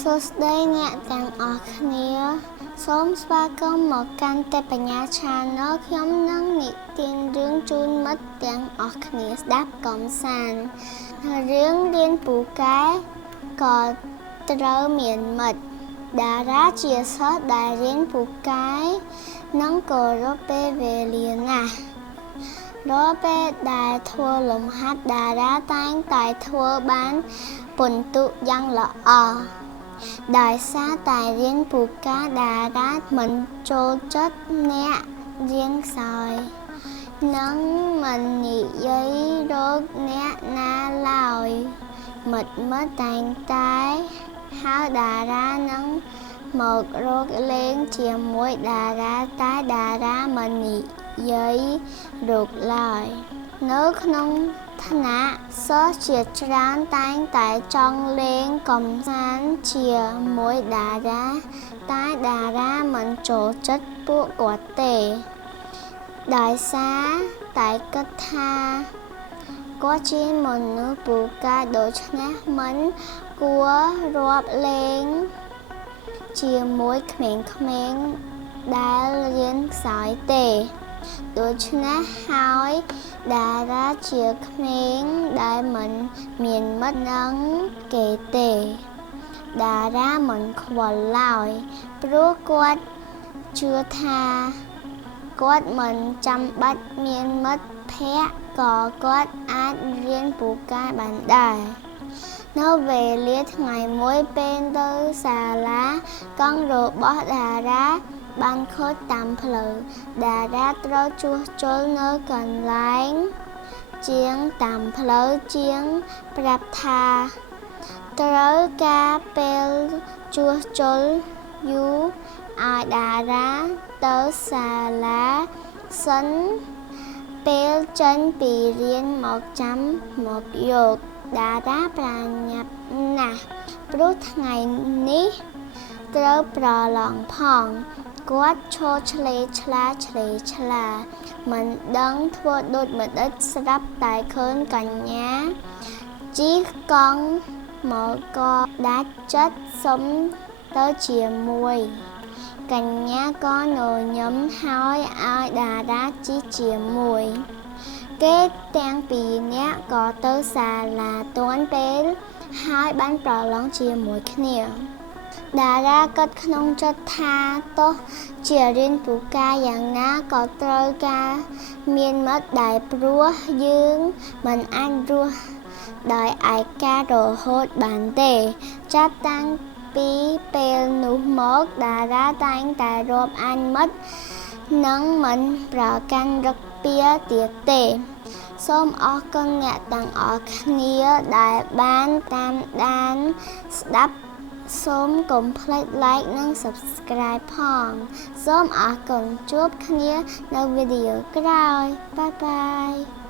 សួស្តីអ្នកទាំងអស់គ្នាសូមស្វាគមន៍មកកាន់ទេពបញ្ញា Channel ខ្ញុំនឹងនិទានរឿងជូនមិត្តទាំងអស់គ្នាស្ដាប់កំសាន្តរឿងរៀនពូកែក៏ត្រូវមានមិត្តតារាជាសិស្សដែលរៀនពូកែនិងគោរពពេលវេលាណាស់រាល់ពេលដែលធ្វើលំហាត់តារាតែងតែធ្វើបានពិន្ទុយ៉ាងល្អដោយសារតែរៀនពូកែតារាមិនចូលចិត្តអ្នករៀនខ្សោយនិងមិននិយាយរកអ្នកណាឡើយមិត្តតែងតែហៅតារានឹងមករកលេងជាមួយតារាតែតារាមិននិយាយរកឡើយនៅក្នុងថ្នាក់សិស្សជាច្រើនតែងតែចង់លេងកំសាន្តជាមួយតារាតែតារាមិនចូលចិត្តពួកគាត់ទេដោយសារតែគិតថាគាត់ជាមនុស្សពូកែដូច្នេះមិនគួររាប់លេងជាមួយក្មេងៗដែលរៀនខ្សោយទេដូច្នេះហើយតារាជាក្មេងដែលមិនមានមិត្តនឹងគេទេតារាមិនខ្វល់ឡើយព្រោះគាត់ជឿថាគាត់មិនចាំបាច់មានមិត្តភក្តិក៏គាត់អាចរៀនពូកែបានដែរនៅវេលាថ្ងៃមួយពេលទៅសាលាកង់របស់តារាបានខូចតាមផ្លូវតារាត្រូវជួសជុលនៅកន្លែងជាងតាមផ្លូវជាងប្រាប់ថាត្រូវការពេលជួសជុលយូរឲ្យតារាទៅសាលាសិនពេលចេញពីរៀនមកចាំមកយកតារាប្រាញាប់ណាស់ព្រោះថ្ងៃនេះត្រូវប្រឡងផងគាត់ឈរឆ្លេឆ្លាមិនដឹងធ្វើដូចម្ដេចស្រាប់តែឃើញកញ្ញាជិះកង់មកក៏ដាច់ចិត្តសុំទៅជាមួយកញ្ញាក៏ញញឹមហើយឲ្យតារាជិះជាមួយគេទាំងពីរនាក់ក៏ទៅសាលាទាន់ពេលហើយបានប្រឡងជាមួយគ្នាតារាគិតក្នុងចិត្តថាទោះជារៀនពូកែយ៉ាងណាក៏ត្រូវការមានមិត្តដែរព្រោះយើងមិនអាចរស់ដោយឯការរហូតបានទេចាប់តាំងពីពេលនោះមកតារាតែងតែរាប់អានមិត្តនិងមិនប្រកាន់រឹកពីទៀតទេសូមអរគុណអ្នកទាំងអស់គ្នាដែលបានតាមដានស្ដាប់សូមកុំភ្លេច like និង subscribe ផងសូមអរគុណជួបគ្នានៅវីដេអូក្រោយបាយ